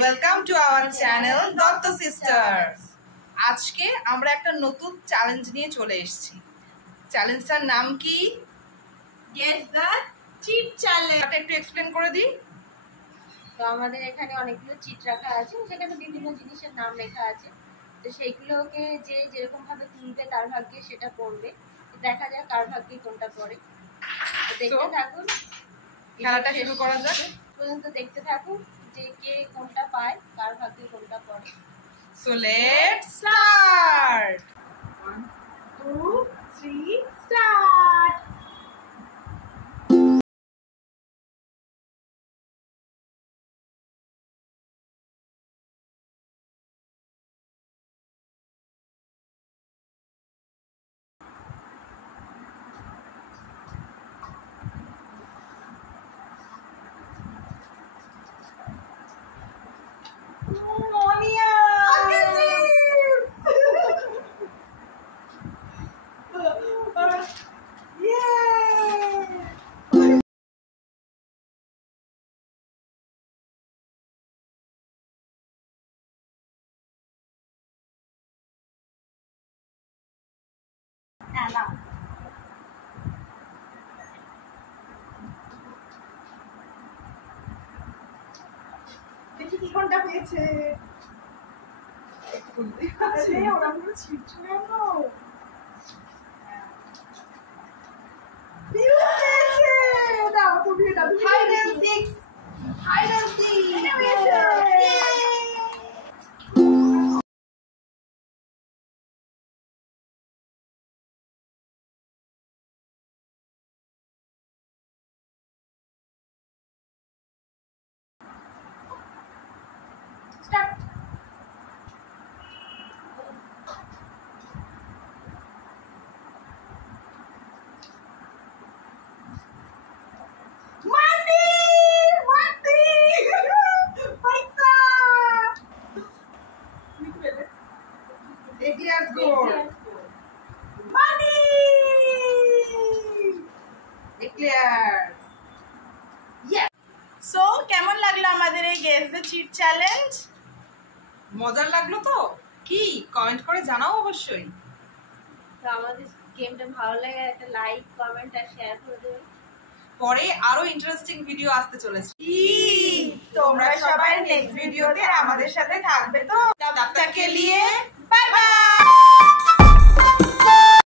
Welcome to our channel Dutta sisters. আজকে আমরা একটা নতুন চ্যালেঞ্জ নিয়ে চলে এসেছি। চ্যালেঞ্জটার নাম কি? Guess the cheat challenge. এটা একটু এক্সপ্লেন করে দিই। তো আমাদের এখানে অনেকগুলো চিট রাখা আছে, সেখানে বিভিন্ন জিনিসের নাম লেখা আছে। তো সেইগুলোকে যে যেরকম ভাবে তুলবে তার ভাগ্যে সেটা পড়বে। দেখা যাক কার ভাগ্যে কোনটা পড়ে। তো দেখতে থাকুন, খেলাটা শুরু করা যাক। পর্যন্ত দেখতে থাকুন যে কে কোনটা পায়, কার ভাগ্যে কোনটা পড়ে। So let's start. 1 2 3 স্টার্ট। দেখি কি কোনটা পেয়েছে। ওরা পুরো ছিটছে কেন? দাও তুমি এটা। Hide and seek. Hide and seek. Start. Eclair's goal. Eclair's. Yes. So কেমন লাগলো আমাদের এই গেস দ্য চিট চ্যালেঞ্জ? মজার লাগলো তো? কি কমেন্ট করে জানাও অবশ্যই। তো আমাদের গেমটা ভালো লাগে একটা লাইক, কমেন্ট আর শেয়ার করে দেবেন। পরে আরো ইন্টারেস্টিং ভিডিও আসতে চলেছে। তোমরা সবাই নেক্সট ভিডিওতে আমাদের সাথে থাকবে তো? তব তক কে লিয়ে